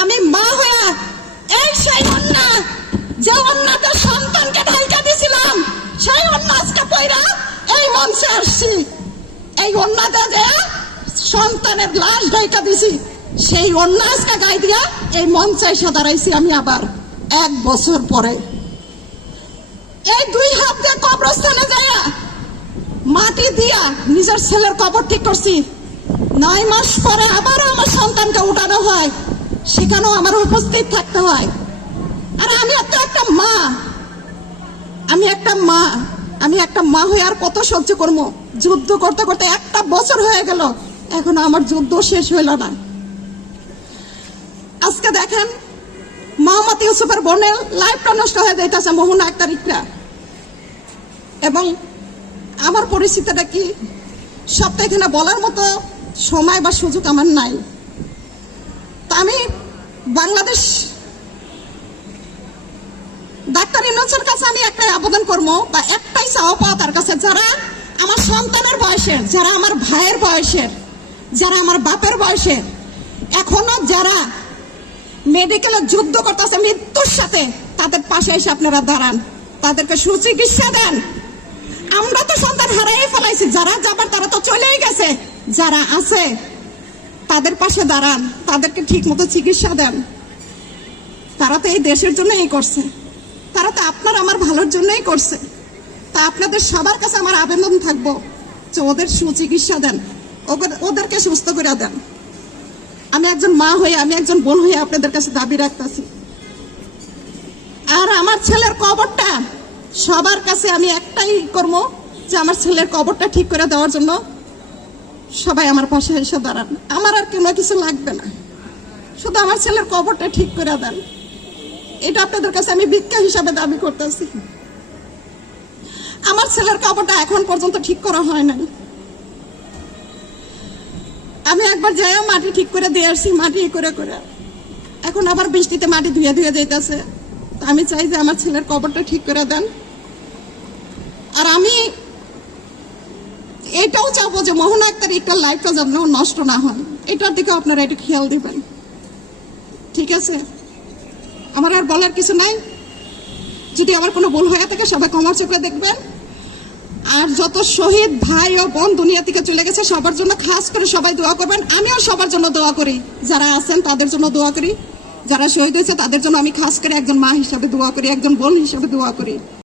আমি মা হয়ে এই সেই অন্যা যে অন্যতে সন্তানকে ঢাইকা দিছিলাম সেই অন্য আজকে পয়রা এই মঞ্চে আসছি। এই অন্যতে যে সন্তানের লাশ ঢাইকা দিছি সেই অন্য আজকে গায়ে দিয়া এই মঞ্চে এসে দাঁড়াইছি আমি আবার 1 বছর পরে। এই 2 হাত দিয়ে কবরস্থানে যায় মাটি দিয়া নিজের ছেলের কবর ঠিক করছি। 9 মাস পরে আবারও আমার সন্তানকে উঠানো হয়, সেখানেও আমার উপস্থিত থাকতে হয়। আর আমি একটা মা, আমি একটা মা হয়ে আর কত সহ্য করবো? যুদ্ধ করতে করতে 1 বছর হয়ে গেল, এখনো আমার যুদ্ধ শেষ হইল না। আজকে দেখেন মোহাম্মদ ইউসুফের বোনের লাইফটা নষ্ট হয়ে যাইতেছে মোহনা আক্তার ইকরা। এবং আমার পরিস্থিতিটা কি সবটা এখানে বলার মতো সময় বা সুযোগ আমার নাই। তা আমি বাংলাদেশ ডাক্তার ইউনূসের কাছে আমি একটাই আবেদন করবো বা একটাই চাওয়া পাওয়া তার কাছে, যারা আমার সন্তানের বয়সের, যারা আমার ভাইয়ের বয়সের, যারা আমার বাপের বয়সের, এখনো যারা মেডিকেলে যুদ্ধ করতেছে মৃত্যুর সাথে, তাদের পাশে এসে আপনারা দাঁড়ান, তাদেরকে সুচিকিৎসা দেন। আমরা তো সন্তান হারাই ফেলাইছি, যারা যাবার তারা তো চলেই গেছে, যারা আছে তাদের পাশে দাঁড়ান, তাদেরকে ঠিক মতো চিকিৎসা দেন। তারা তো এই দেশের জন্যই করছে, তারা তো আপনার আমার ভালোর জন্যই করছে। তা আপনাদের সবার কাছে আমার আবেদন থাকবো যে ওদের সুচিকিৎসা দেন, ওদেরকে সুস্থ করে দেন। আমি একজন মা হয়ে, আমি একজন বোন হয়ে আপনাদের কাছে দাবি রাখতেছি। আর আমার ছেলের কবরটা সবার কাছে আমি একটাই করবো যে আমার ছেলের কবরটা ঠিক করে দেওয়ার জন্য সবাই আমার পাশে এসে দাঁড়ান। আমার আর কোনো কিছু লাগবে না, শুধু আমার ছেলের কবরটা ঠিক করে দেন। এটা আপনাদের কাছে আমি ভিক্ষা হিসাবে দাবি করতেছি। আমার ছেলের কবরটা এখন পর্যন্ত ঠিক করা হয় নাই। আমি একবার যাই মাটি ঠিক করে দিয়ে আসছি, মাটি করে করে এখন আবার বৃষ্টিতে মাটি ধুয়ে ধুয়ে যাইতেছে। আমি চাই যে আমার ছেলের কবরটা ঠিক করে দেন। আর আমি এটাও চাবো যে মোহনা আক্তার ইকরার লাইফটা যেন নষ্ট না হয়, এটার দিকে আপনারা একটু খেয়াল দিবেন, ঠিক আছে? আমার আর বলার কিছু নাই। যদি আমার কোনো ভুল হয়ে থাকে সবাই ক্ষমার চোখে দেখবেন। আর যত শহীদ ভাই ও বোন দুনিয়া থেকে চলে গেছে সবার জন্য খাস করে সবাই দোয়া করবেন। আমিও সবার জন্য দোয়া করি, যারা আছেন তাদের জন্য দোয়া করি, যারা শহীদ হয়েছে তাদের জন্য আমি খাস করে একজন মা হিসাবে দোয়া করি, একজন বোন হিসাবে দোয়া করি।